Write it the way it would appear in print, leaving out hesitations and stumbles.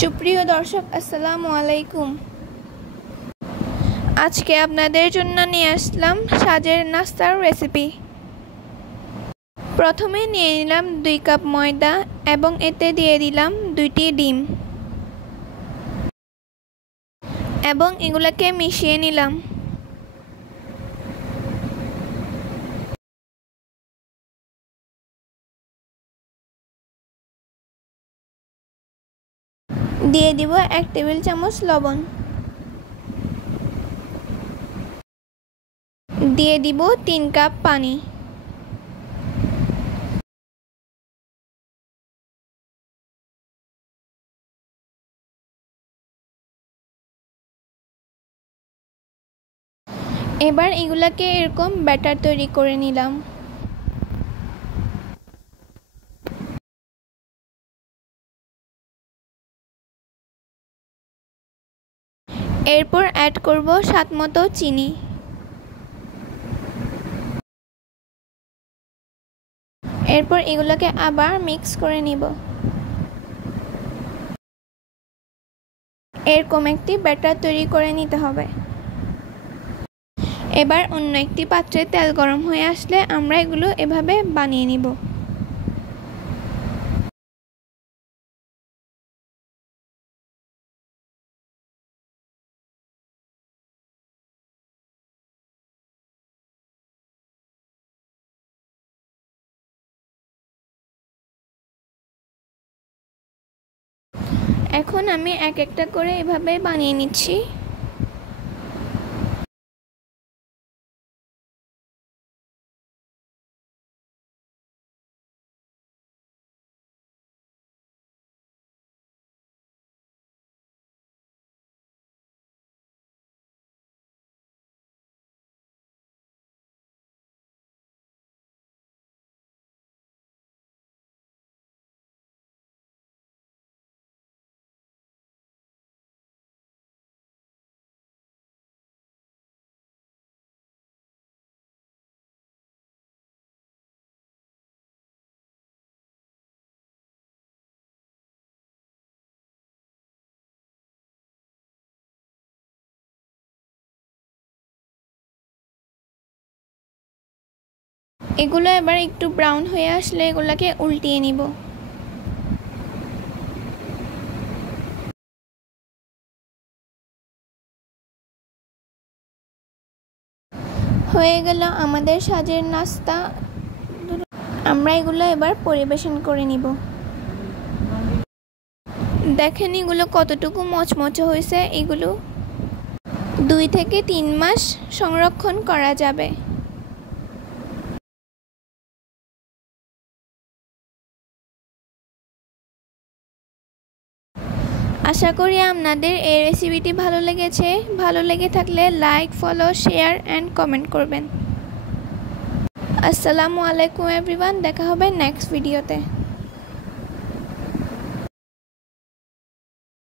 সুপ্রিয় দর্শক আসসালামু আলাইকুম। আজকে আপনাদের জন্য নিয়ে আসলাম সাজের নাস্তার রেসিপি। প্রথমে নিয়ে নিলাম 2 কাপ ময়দা এবং এতে দিয়ে দিলাম 2টি ডিম এবং এগুলোকে মিশিয়ে নিলাম। দিয়ে দিব 1 টেবিল চামচ লবণ, দিয়ে দিব 3 কাপ পানি। এবার এগুলাকে এরকম ব্যাটার তৈরি করে নিলাম। এরপর অ্যাড করব স্বাদমতো চিনি। এরপর এগুলোকে আবার মিক্স করে নিব। এরকম একটি ব্যাটার তৈরি করে নিতে হবে। এবার অন্য একটি পাত্রে তেল গরম হয়ে আসলে আমরা এগুলো এভাবে বানিয়ে নিব। এখন আমি এক একটা করে এভাবে বানিয়ে নিচ্ছি। এগুলো এবার একটু ব্রাউন হয়ে আসলে এগুলোকে উল্টিয়ে নিব। হয়ে গেল আমাদের সাজের নাস্তা। আমরা এগুলো এবার পরিবেশন করে নিব। দেখেন এগুলো কতটুকু মচমচে হয়েছে। এগুলো 2 থেকে 3 মাস সংরক্ষণ করা যাবে। আশা করি আপনাদের এই রেসিপিটি ভালো লেগেছে। ভালো লেগে থাকলে like, follow, share and comment করবেন। আসসালামু আলাইকুম এভরিওয়ান। দেখা হবে নেক্সট ভিডিওতে।